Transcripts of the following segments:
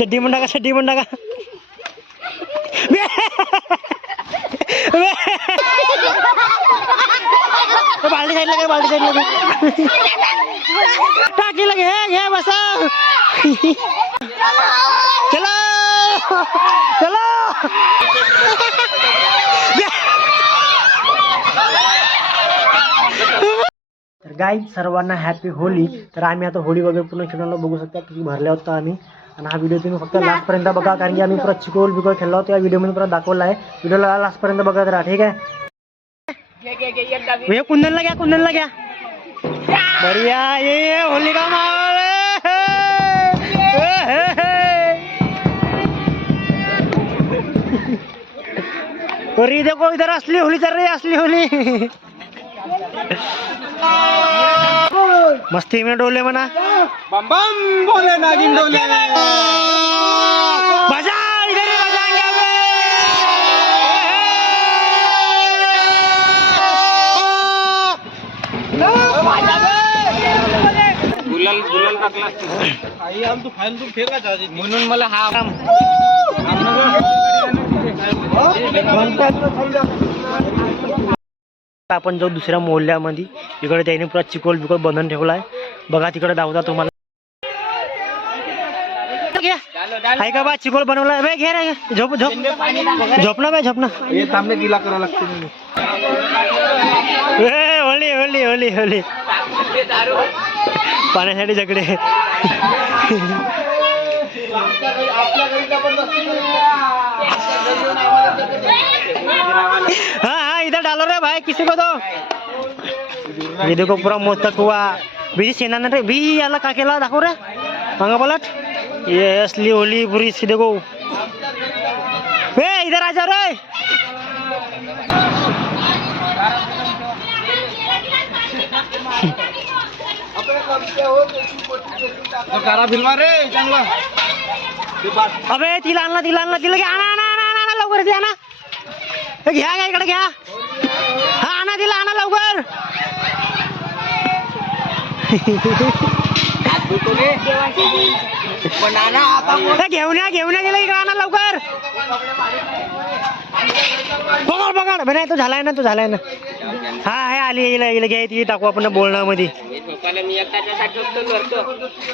चड्डी म्हणता का चड्डी म्हणता का बाल्टी साईडला घे बाल्टी साईडला घे टाकी लगे घे बसा चलो चलो तर गाईज सर्वांना हॅपी होली. तर आम्ही आता होळी वगैरे पूर्ण खेळलो बघू शकता किती भरल्या होता आम्ही. आणि हा व्हिडिओ तुम्ही फक्त लास्टपर्यंत बघा कारण की आम्ही परत चिकोल बिकोल खेळलो होतो. या व्हिडिओमध्ये परत दाखवला आहे. व्हिडिओला लास्टपर्यंत बघत राहा ठीक आहे. भैया कुंदनला घ्या कुंदनला घ्या बढ़िया ये होली का माहौल और ये देखो इधर असली होली चल रही है असली होली मस्ती में डोले मना बम बम बोले नागिन डोले बजा इधर ही बजाएंगे गुलाल गुलाल टाकला आई आम तू फाईल तू फेका जाजी म्हणून मला हा आपण जो दुसऱ्या मोहल्ल्यामध्ये इकडे त्याने पुरा चिकोल बिकोल बंधन ठेवलाय बघा तिकडे दाखवता तुम्हाला आहे का बा चिकोल बनवलाय बे घे रे झोप झोप झोपना बे झोपना हे थांबले गिला करा लागते होली होली होली होली पाण्यासाठी झगडे हाँ हाँ इधर डालो रे भाई किसी को तो ये देखो पूरा मोदक हुआ बीजी सेना रे भी याला काकेला दाखव रे मांगा पलट ये असली होली पूरी सी देखो ए इधर आ जा रे करा फिल्मा रे चांगला अबे तिला आणला घ्या आणा लवकर द्या ना घ्या घ्या इकडे घ्या हा आणा तिला आणा लवकर घेऊन या गेला इकडे आणा लवकर बघा बघा तो झालाय ना हा आहे आली घ्या ती टाकू आपण बोलण्यामध्ये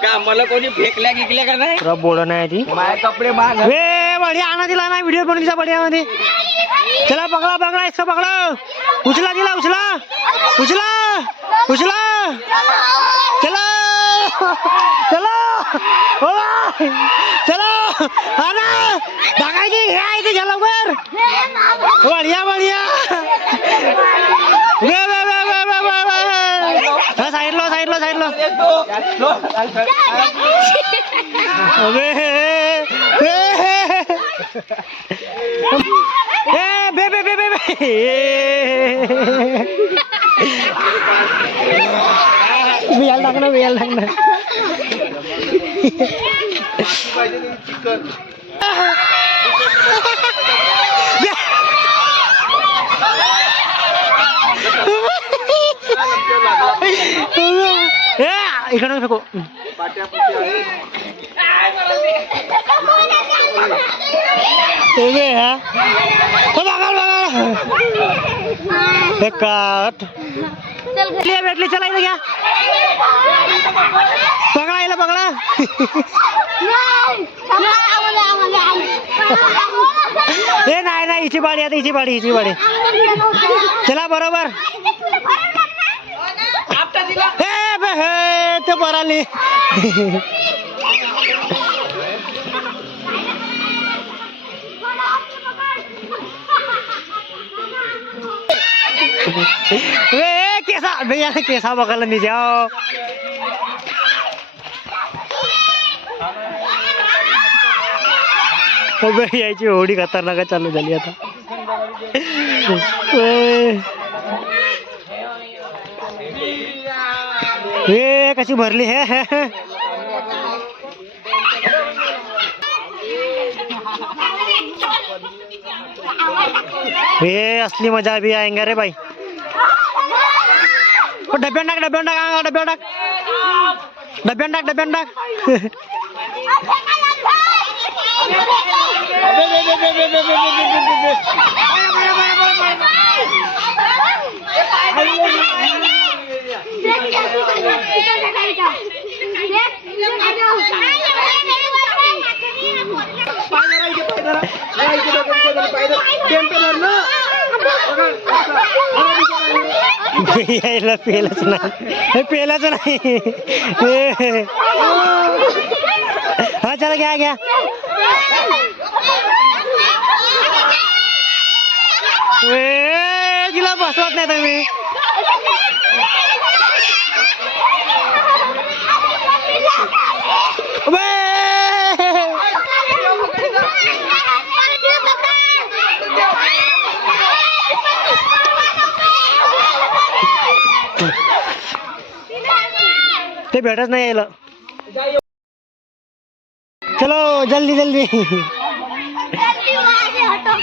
का मला कोणी फेकल्या गिकल्या का नाही तुला बोलणं आहे ती माझे कपडे माग बढिया आणा दिला ना व्हिडिओ बनवलीचा बढिया मध्ये चला पकडा इसका पकडा उचला दिला उचला चला आणा टाकायची घ्या इथे घ्या लवकर बढिया साईडला अबे बियाला टाकणार इकडे फेको भेटली चला इथं घ्या पकडा हे नाही हिची बाडी आता हिची बाडी चला बरोबर हे ते बराली कैसा भैया कैसा बघायला नाही जाओ यायची होडी खतरनाक चालू झाली आता हे कशी भरली हे असली मजा भी आएंगे रे भाई डब्यान टाक यायला पेलच नाही, हे पेलच नाही. हा चला घ्या घ्या. तिला बसवत नाही तुम्ही. ते भेटच नाही यायला. चलो जल्दी जल्दी.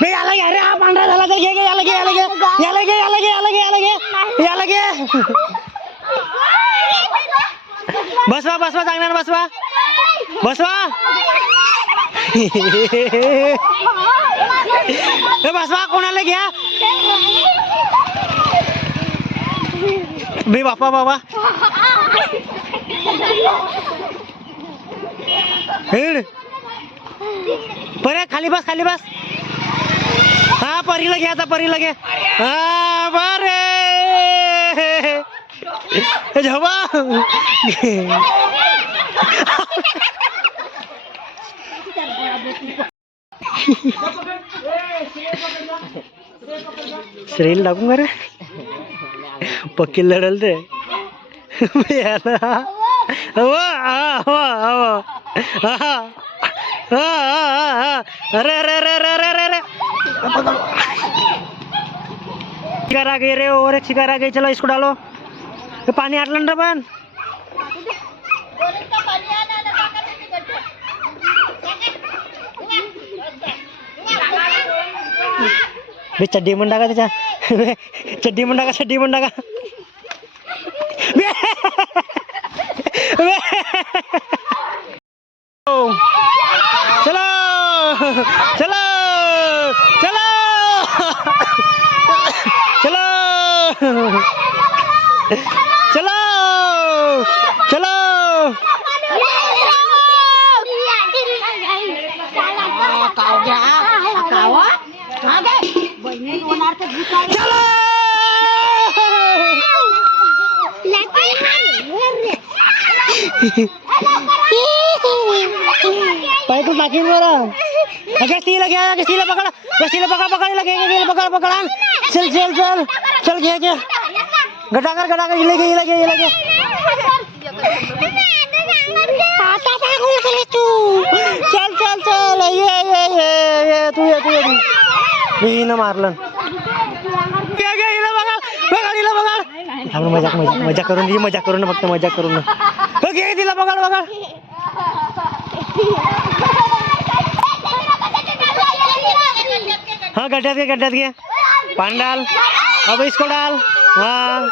याला घ्या रे, हा पांढरा झाला तर घे घे. याला घे याला घे याला घे याला घे याला घे याला घे याला घे. बसवा बसवा चांगल्यानं बसवा बसवा. बसवा कोणाला घ्या बे बापा बाबा. बरे खाली बस खाली बस. हा परीला घे आता परीला घे. हा बरे झोबा. श्रील टाकून का रे पक्की लढल ते. अरे अरे अरे अरे अरे अरे शिकार आ गई रे. और एक शिकार आ गई. चलो इसको डालो. पानी आटलं रे पण. चड्डी म्हणून टाका त्याच्या. चड्डी म्हणून टाका चड्डी म्हणून टाका. चलो चलो चलो चलो चलो चलो. पाय तू टाकीन बरं. गस्तीला घ्या गस्तीला पकड गस्तीला पकड पकड लगे पकड पकड. चल चल चल चल घे घे. गटाकर गटाकर इले घे इले घे इले घे. तू चल चल चल ये ये ये ये तू ये तू ये तू. हिनं मारलं. घे घे इले बघा बघा इले बघा. थांब मजाक मजाक मजा करून दे. मजा करून फक्त मजा करून. घे तिला बघा बघा. हाँ गड्ढ्यात घे. पानी डाल. अब इसको डाल. हाँ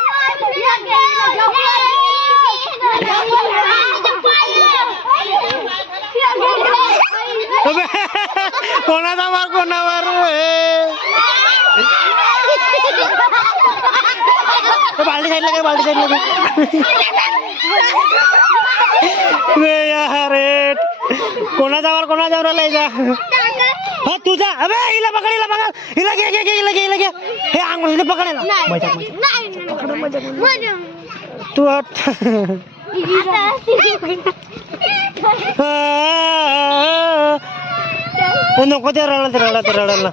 कोणाचा मार कोणावर. बाल्टी साईडला घे बाल्टी साईडला घे. यार कोणाचा मार कोणाच्यावर लायचा. हा तुझा. अबे हिला पकड हिला पकड. हिला घे घे घे हिला घे हिला घे. हे अंगुलीने पकडायला. मजाक मजाक मजाक. तू नको ते रडला ते रडला ते रडला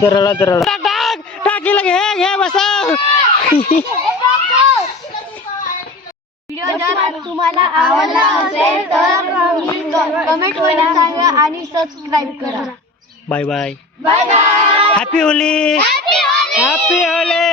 ते रडला ते रडला. टाक टाकीला घे घे बसा. व्हिडिओ जर तुम्हाला आवडला असेल तर कमेंट करायला सांगा आणि सबस्क्राइब करा. Bye bye. Bye bye. Happy Holi. Happy Holy.